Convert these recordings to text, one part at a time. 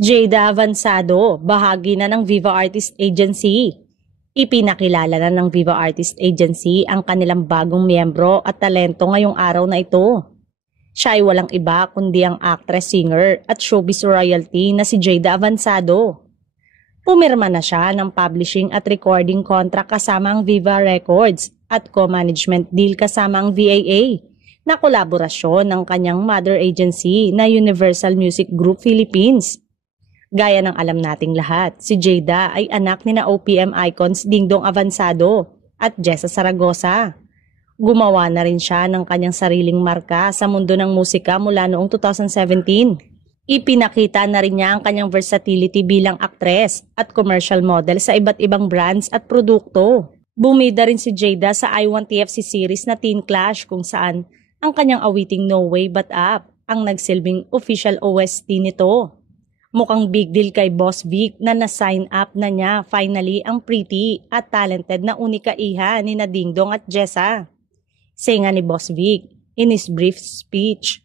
Jada Avanzado, bahagi na ng Viva Artist Agency. Ipinakilala na ng Viva Artist Agency ang kanilang bagong miyembro at talento ngayong araw na ito. Siya ay walang iba kundi ang actress, singer at showbiz royalty na si Jada Avanzado. Pumirma na siya ng publishing at recording contract kasama ang Viva Records at co-management deal kasama ang VAA na kolaborasyon ng kanyang mother agency na Universal Music Group Philippines. Gaya ng alam nating lahat, si Jada ay anak ni na OPM icons Dingdong Avanzado at Jessa Saragosa. Gumawa na rin siya ng kanyang sariling marka sa mundo ng musika mula noong 2017. Ipinakita na rin niya ang kanyang versatility bilang aktres at commercial model sa iba't ibang brands at produkto. Bumida rin si Jada sa I1TFC series na Teen Clash kung saan ang kanyang awiting No Way But Up ang nagsilbing official OST nito. Mukhang big deal kay Boss Vic na na-sign up na niya finally ang pretty at talented na unika iha ni na Dingdong at Jessa. Say nga ni Boss Vic, in his brief speech,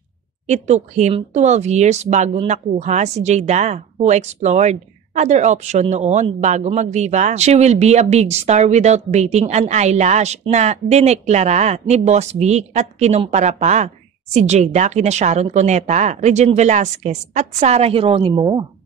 it took him 12 years bago nakuha si Jada, who explored other option noon bago mag-Viva. She will be a big star without baiting an eyelash na dineklara ni Boss Vic at kinumpara pa si Jada kina Sharon Cuneta, Regine Velasquez at Sarah Geronimo.